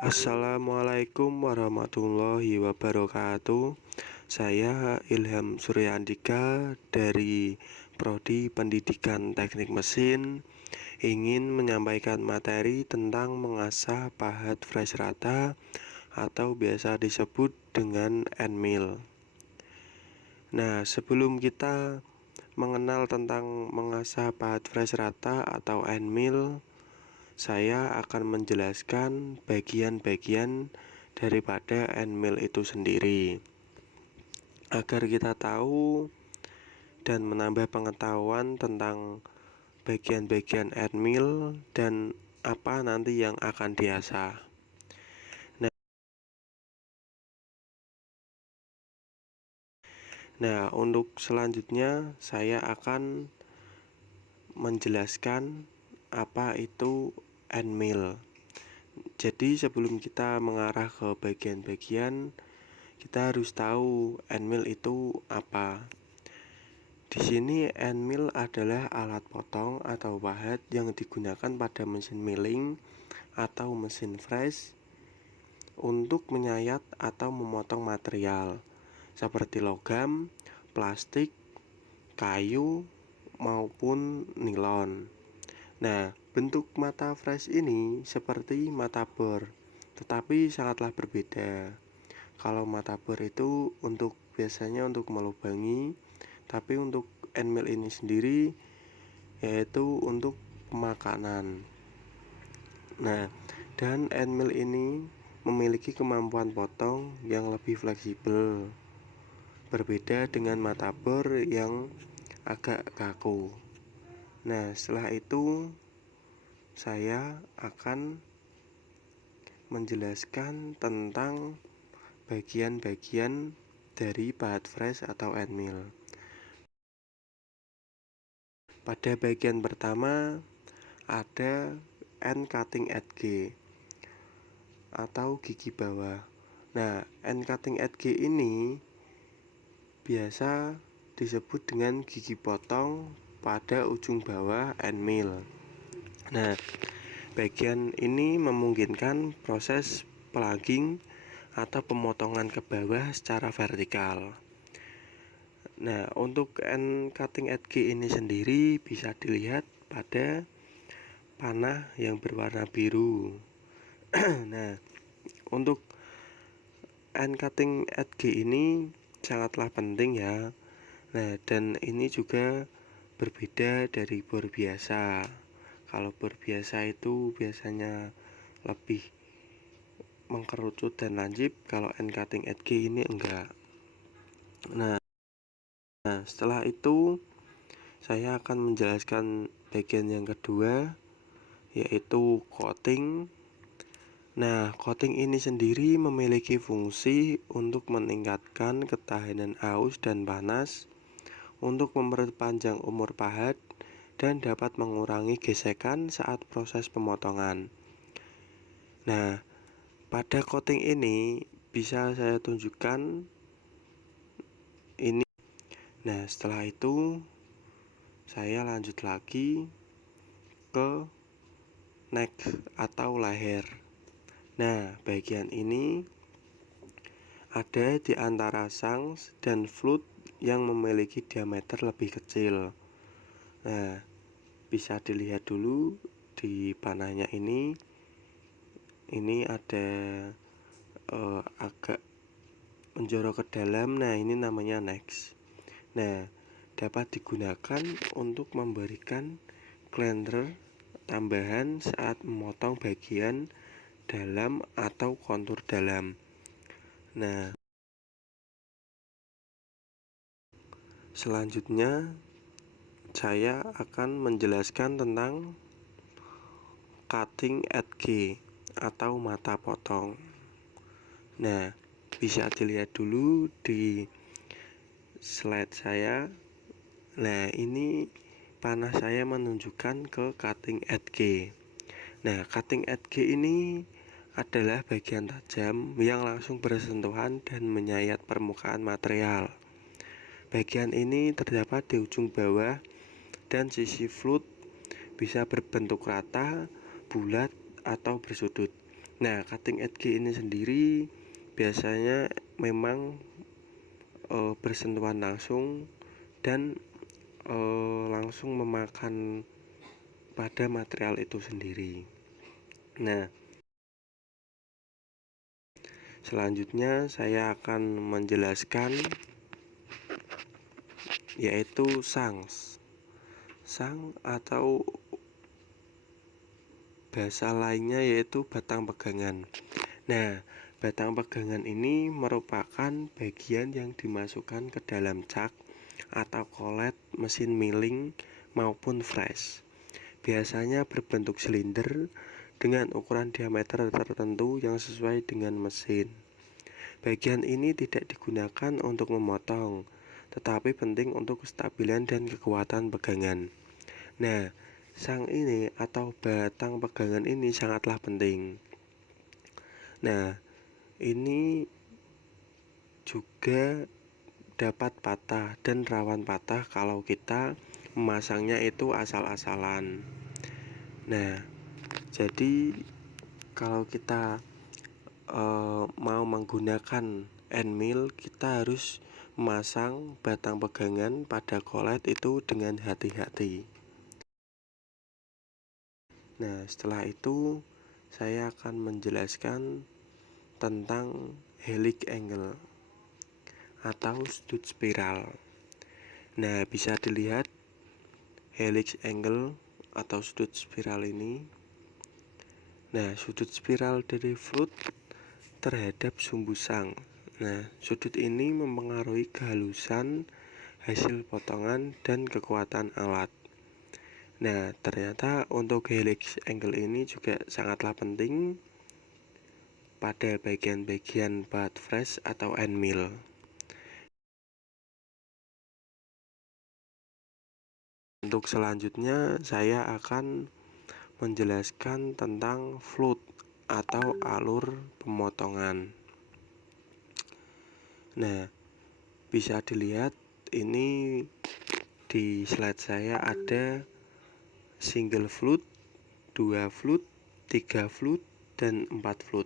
Assalamualaikum warahmatullahi wabarakatuh. Saya Ilham Suryandika dari Prodi Pendidikan Teknik Mesin ingin menyampaikan materi tentang mengasah pahat fresh rata atau biasa disebut dengan N-mill. Nah, sebelum kita mengenal tentang mengasah pahat fresh rata atau N-mill, saya akan menjelaskan bagian-bagian daripada N-mill itu sendiri agar kita tahu dan menambah pengetahuan tentang bagian-bagian N-mill dan apa nanti yang akan diasah. Nah, untuk selanjutnya saya akan menjelaskan apa itu N-mill. Jadi sebelum kita mengarah ke bagian-bagian, kita harus tahu N-mill itu apa. Di sini N-mill adalah alat potong atau pahat yang digunakan pada mesin milling atau mesin fresh untuk menyayat atau memotong material seperti logam, plastik, kayu, maupun nilon. Nah, bentuk mata fresh ini seperti mata bor, tetapi sangatlah berbeda. Kalau mata bor itu biasanya untuk melubangi, tapi untuk N-mill ini sendiri yaitu untuk pemakanan. Nah, dan N-mill ini memiliki kemampuan potong yang lebih fleksibel, berbeda dengan mata bor yang agak kaku. Nah, setelah itu saya akan menjelaskan tentang bagian-bagian dari pahat fresh atau N-mill. Pada bagian pertama ada end cutting edge atau gigi bawah. Nah, end cutting edge ini biasa disebut dengan gigi potong pada ujung bawah N-mill. Nah, bagian ini memungkinkan proses plugging atau pemotongan ke bawah secara vertikal. Nah, untuk end cutting edge ini sendiri bisa dilihat pada panah yang berwarna biru. Nah, untuk end cutting edge ini sangatlah penting ya. Nah, dan ini juga berbeda dari bor biasa. Kalau bor biasa itu biasanya lebih mengkerucut dan lancip, kalau end cutting edge ini enggak. Nah, setelah itu saya akan menjelaskan bagian yang kedua, yaitu coating. Nah, coating ini sendiri memiliki fungsi untuk meningkatkan ketahanan aus dan panas, untuk memperpanjang umur pahat, dan dapat mengurangi gesekan saat proses pemotongan. Nah, pada coating ini bisa saya tunjukkan ini. Nah, setelah itu saya lanjut lagi ke neck atau leher. Nah, bagian ini ada di antara sangs dan flute yang memiliki diameter lebih kecil. Nah, bisa dilihat dulu di panahnya ini ada agak menjorok ke dalam. Nah, ini namanya neck. Nah, dapat digunakan untuk memberikan cleaner tambahan saat memotong bagian dalam atau kontur dalam. Nah, selanjutnya saya akan menjelaskan tentang cutting edge atau mata potong. Nah, bisa dilihat dulu di slide saya. Nah, ini panah saya menunjukkan ke cutting edge. Nah, cutting edge ini adalah bagian tajam yang langsung bersentuhan dan menyayat permukaan material. Bagian ini terdapat di ujung bawah dan sisi flute bisa berbentuk rata, bulat, atau bersudut. Nah, cutting edge ini sendiri biasanya memang bersentuhan langsung dan langsung memakan pada material itu sendiri. Nah, selanjutnya saya akan menjelaskan yaitu sang atau bahasa lainnya yaitu batang pegangan. Nah, batang pegangan ini merupakan bagian yang dimasukkan ke dalam cak atau kolet mesin milling maupun press. Biasanya berbentuk silinder dengan ukuran diameter tertentu yang sesuai dengan mesin. Bagian ini tidak digunakan untuk memotong, tetapi penting untuk kestabilan dan kekuatan pegangan. Nah, sang ini atau batang pegangan ini sangatlah penting. Nah, ini juga dapat patah dan rawan patah kalau kita memasangnya itu asal-asalan. Nah, jadi kalau kita mau menggunakan end mill, kita harus memasang batang pegangan pada kolet itu dengan hati-hati. Nah, setelah itu saya akan menjelaskan tentang helix angle atau sudut spiral. Nah, bisa dilihat helix angle atau sudut spiral ini. Nah, sudut spiral dari fluid terhadap sumbu sang. Nah, sudut ini mempengaruhi kehalusan hasil potongan dan kekuatan alat. Nah, ternyata untuk helix angle ini juga sangatlah penting pada bagian-bagian butt press atau end mill. Untuk selanjutnya saya akan menjelaskan tentang float atau alur pemotongan. Nah, bisa dilihat ini di slide saya ada single float, 2 float, 3 float, dan 4 float.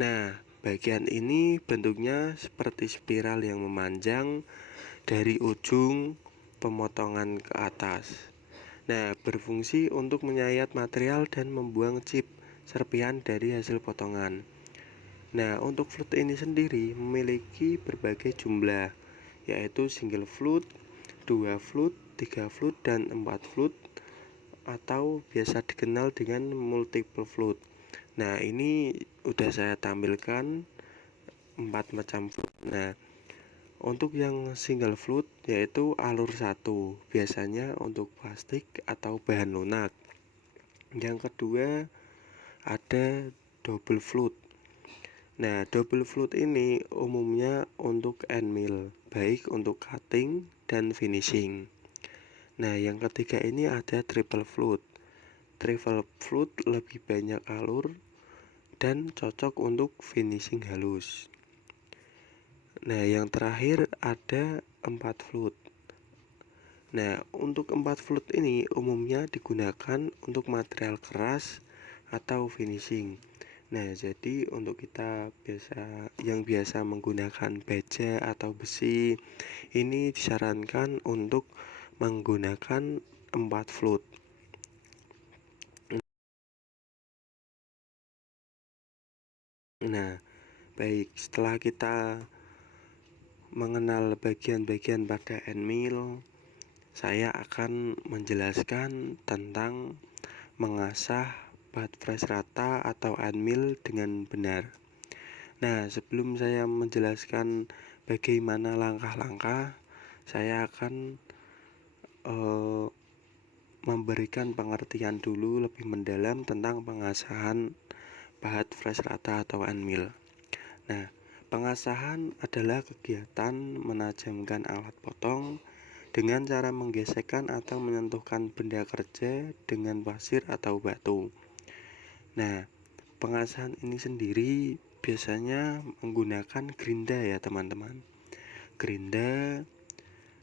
Nah, bagian ini bentuknya seperti spiral yang memanjang dari ujung pemotongan ke atas. Nah, berfungsi untuk menyayat material dan membuang chip serpihan dari hasil potongan. Nah, untuk float ini sendiri memiliki berbagai jumlah, yaitu single float, 2 float, 3 float, dan 4 float, atau biasa dikenal dengan multiple float. Nah, ini udah saya tampilkan 4 macam float. Nah, untuk yang single float yaitu alur 1, biasanya untuk plastik atau bahan lunak. Yang kedua ada double float. Nah, double float ini umumnya untuk end mill, baik untuk cutting dan finishing. Nah, yang ketiga ini ada triple float. Triple float lebih banyak alur dan cocok untuk finishing halus. Nah, yang terakhir ada 4 float. Nah, untuk 4 float ini umumnya digunakan untuk material keras atau finishing. Nah, jadi untuk kita yang biasa menggunakan baja atau besi, ini disarankan untuk menggunakan 4 float. Nah, baik, setelah kita mengenal bagian-bagian pada end mill, saya akan menjelaskan tentang mengasah butt press rata atau end mill dengan benar. Nah, sebelum saya menjelaskan bagaimana langkah-langkah, saya akan memberikan pengertian dulu lebih mendalam tentang pengasahan butt press rata atau end mill. Nah, pengasahan adalah kegiatan menajamkan alat potong dengan cara menggesekkan atau menyentuhkan benda kerja dengan pasir atau batu. Nah, pengasahan ini sendiri biasanya menggunakan gerinda ya teman-teman. Gerinda.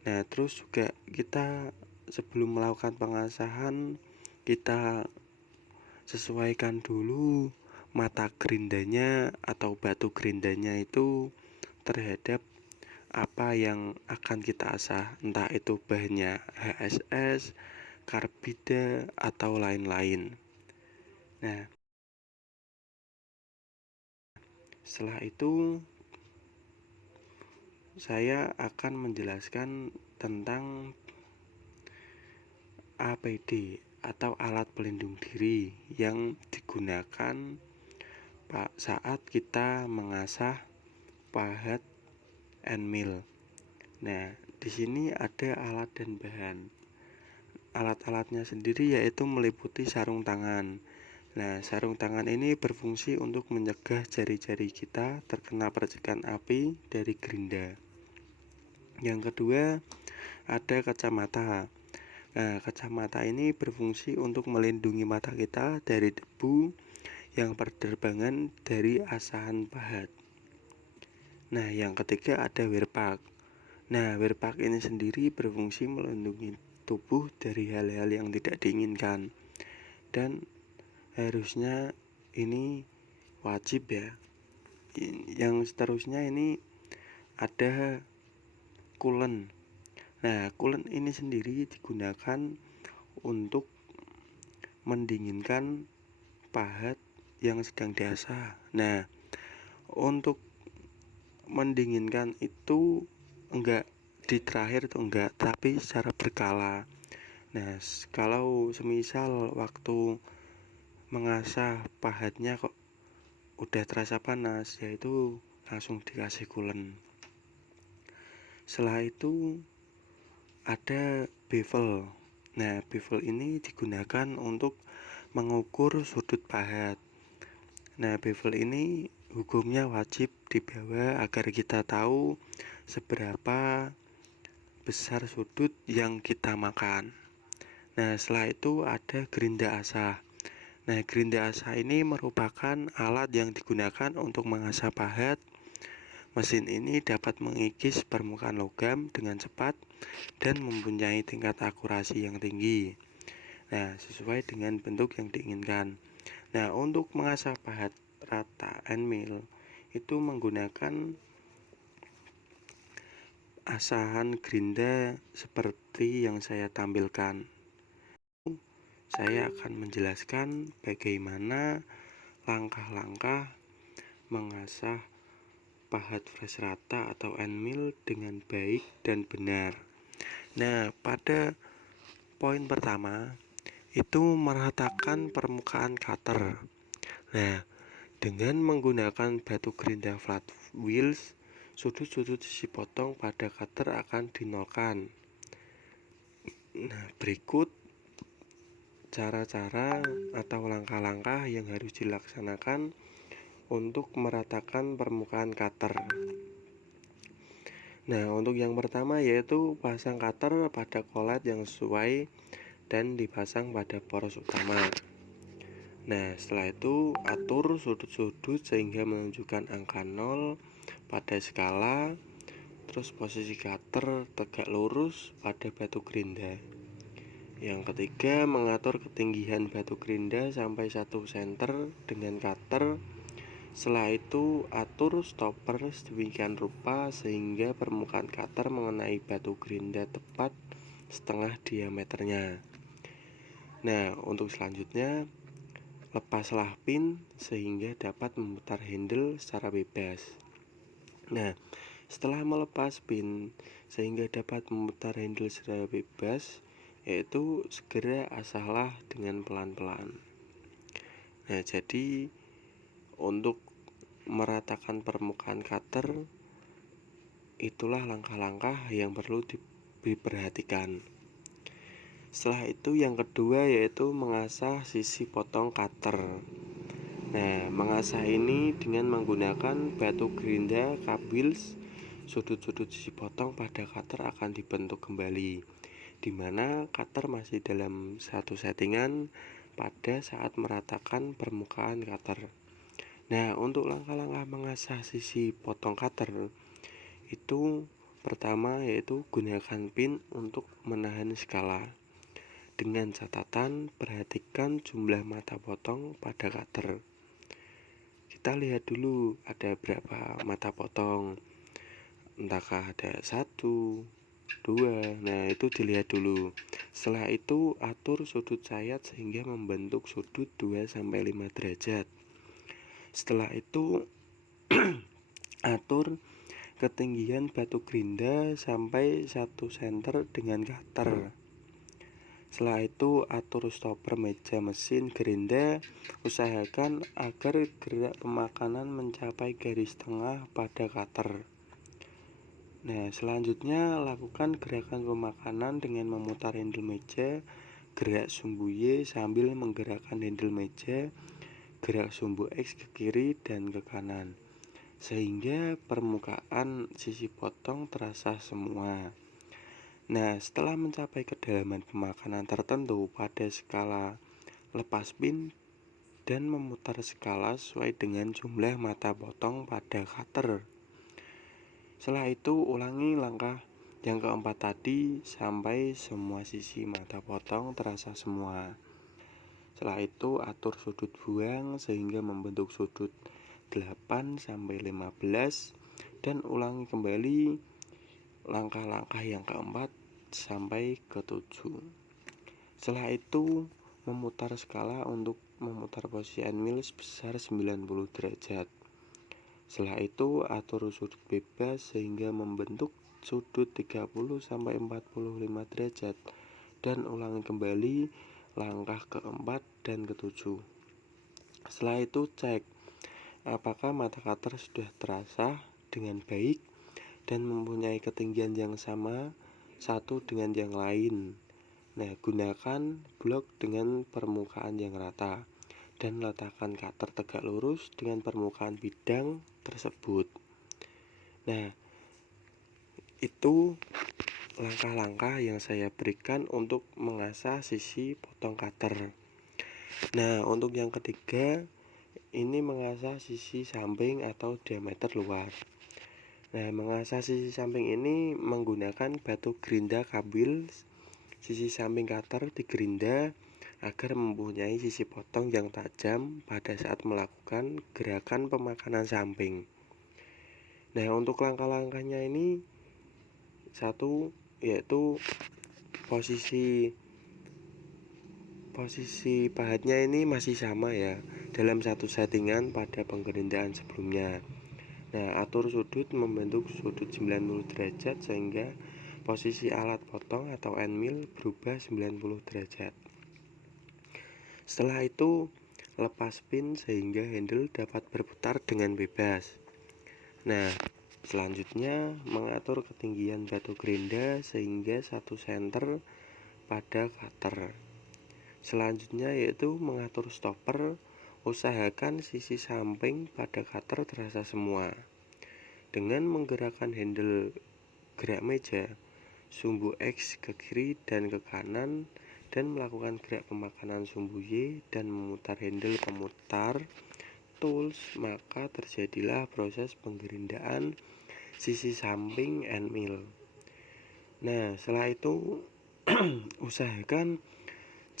Nah, terus juga kita sebelum melakukan pengasahan kita sesuaikan dulu mata gerindanya atau batu gerindanya itu terhadap apa yang akan kita asah, entah itu bahannya HSS, karbida, atau lain-lain. Nah, setelah itu saya akan menjelaskan tentang APD atau alat pelindung diri yang digunakan saat kita mengasah pahat and Nah, di sini ada alat dan bahan. Alat-alatnya sendiri yaitu meliputi sarung tangan. Nah, sarung tangan ini berfungsi untuk mencegah jari-jari kita terkena percikan api dari gerinda. Yang kedua, ada kacamata. Nah, kacamata ini berfungsi untuk melindungi mata kita dari debu yang berterbangan dari asahan pahat. Nah, yang ketiga ada wirpak. Nah, wirpak ini sendiri berfungsi melindungi tubuh dari hal-hal yang tidak diinginkan. Dan harusnya ini wajib ya. Yang seterusnya ini ada coolant. Nah, coolant ini sendiri digunakan untuk mendinginkan pahat yang sedang diasah. Nah, untuk mendinginkan itu enggak di terakhir itu enggak, tapi secara berkala. Nah, kalau semisal waktu mengasah pahatnya kok udah terasa panas, yaitu langsung dikasih coolant. Setelah itu ada bevel. Nah, bevel ini digunakan untuk mengukur sudut pahat. Nah, bevel ini hukumnya wajib dibawa agar kita tahu seberapa besar sudut yang kita makan. Nah, setelah itu ada gerinda asah. Nah, gerinda asah ini merupakan alat yang digunakan untuk mengasah pahat. Mesin ini dapat mengikis permukaan logam dengan cepat dan mempunyai tingkat akurasi yang tinggi. Nah, sesuai dengan bentuk yang diinginkan. Nah, untuk mengasah pahat rata and mill itu menggunakan asahan gerinda seperti yang saya tampilkan. Saya akan menjelaskan bagaimana langkah-langkah mengasah pahat fresh rata atau end mill dengan baik dan benar. Nah, pada poin pertama itu meratakan permukaan cutter. Nah, dengan menggunakan batu gerinda flat wheels, sudut-sudut sisi potong pada cutter akan dinolkan. Nah, berikut cara-cara atau langkah-langkah yang harus dilaksanakan untuk meratakan permukaan cutter. Nah, untuk yang pertama yaitu pasang cutter pada collet yang sesuai dan dipasang pada poros utama. Nah, setelah itu atur sudut-sudut sehingga menunjukkan angka 0 pada skala. Terus posisi cutter tegak lurus pada batu gerinda. Yang ketiga, mengatur ketinggian batu gerinda sampai 1 cm dengan cutter. Setelah itu atur stopper sedemikian rupa sehingga permukaan cutter mengenai batu gerinda tepat setengah diameternya. Nah, untuk selanjutnya lepaslah pin sehingga dapat memutar handle secara bebas. Nah, setelah melepas pin sehingga dapat memutar handle secara bebas, yaitu segera asahlah dengan pelan-pelan. Nah, jadi untuk meratakan permukaan cutter itulah langkah-langkah yang perlu diperhatikan. Setelah itu yang kedua yaitu mengasah sisi potong cutter. Nah, mengasah ini dengan menggunakan batu gerinda K-Wheels, sudut-sudut sisi potong pada cutter akan dibentuk kembali, di mana cutter masih dalam satu settingan pada saat meratakan permukaan cutter. Nah, untuk langkah-langkah mengasah sisi potong cutter itu pertama yaitu gunakan pin untuk menahan skala. Dengan catatan perhatikan jumlah mata potong pada cutter. kita lihat dulu ada berapa mata potong, entahkah ada 1, 2. Nah, itu dilihat dulu. Setelah itu atur sudut sayat sehingga membentuk sudut 2-5 derajat. Setelah itu atur ketinggian batu gerinda sampai 1 cm dengan cutter. Setelah itu atur stopper meja mesin gerinda. Usahakan agar gerak pemakanan mencapai garis tengah pada cutter. Nah, selanjutnya lakukan gerakan pemakanan dengan memutar handle meja, gerak sumbu Y sambil menggerakkan handle meja, gerak sumbu X ke kiri dan ke kanan, sehingga permukaan sisi potong terasa semua. Nah, setelah mencapai kedalaman pemakanan tertentu pada skala lepas pin dan memutar skala sesuai dengan jumlah mata potong pada cutter. Setelah itu ulangi langkah yang keempat tadi sampai semua sisi mata potong terasa semua. Setelah itu atur sudut buang sehingga membentuk sudut 8-15 dan ulangi kembali langkah-langkah yang keempat sampai ke 7. Setelah itu memutar skala untuk memutar posisi endmill sebesar 90 derajat. Setelah itu atur sudut bebas sehingga membentuk sudut 30-45 derajat dan ulangi kembali langkah keempat dan ketujuh. Setelah itu cek apakah mata cutter sudah terasa dengan baik dan mempunyai ketinggian yang sama satu dengan yang lain. Nah, gunakan blok dengan permukaan yang rata dan letakkan cutter tegak lurus dengan permukaan bidang tersebut. Nah, itu langkah-langkah yang saya berikan untuk mengasah sisi potong cutter. Nah, untuk yang ketiga, ini mengasah sisi samping atau diameter luar. Nah, mengasah sisi samping ini menggunakan batu gerinda kabil sisi samping cutter digerinda agar mempunyai sisi potong yang tajam pada saat melakukan gerakan pemakanan samping. Nah, untuk langkah-langkahnya ini satu yaitu posisi pahatnya ini masih sama ya dalam satu settingan pada penggerindaan sebelumnya. Nah, atur sudut membentuk sudut 90 derajat sehingga posisi alat potong atau endmill berubah 90 derajat. Setelah itu lepas pin sehingga handle dapat berputar dengan bebas. Nah, selanjutnya mengatur ketinggian batu gerinda sehingga 1 cm pada cutter. Selanjutnya yaitu mengatur stopper. Usahakan sisi samping pada cutter terasa semua. Dengan menggerakkan handle gerak meja, sumbu X ke kiri dan ke kanan, dan melakukan gerak pemakanan sumbu Y dan memutar handle pemutar tools, maka terjadilah proses penggerindaan sisi samping endmill. Nah, setelah itu usahakan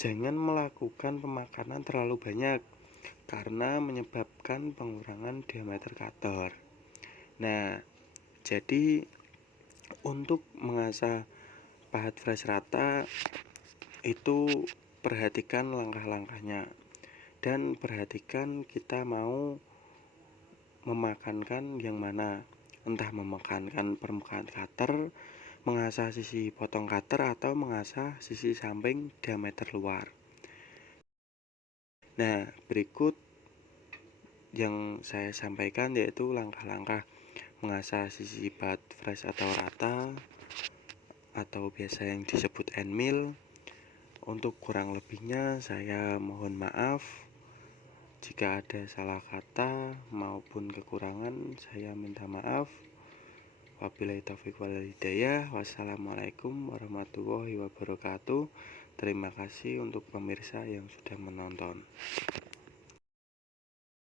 jangan melakukan pemakanan terlalu banyak karena menyebabkan pengurangan diameter cutter. Nah, jadi untuk mengasah pahat flash rata itu perhatikan langkah-langkahnya dan perhatikan kita mau memakankan yang mana, entah memakankan permukaan cutter, mengasah sisi potong cutter, atau mengasah sisi samping diameter luar. Nah, berikut yang saya sampaikan yaitu langkah-langkah mengasah sisi pahat flash atau rata atau biasa yang disebut endmill. Untuk kurang lebihnya saya mohon maaf. Jika ada salah kata maupun kekurangan, saya minta maaf. Wabillahi taufiq wal hidayah. Wassalamualaikum warahmatullahi wabarakatuh. Terima kasih untuk pemirsa yang sudah menonton.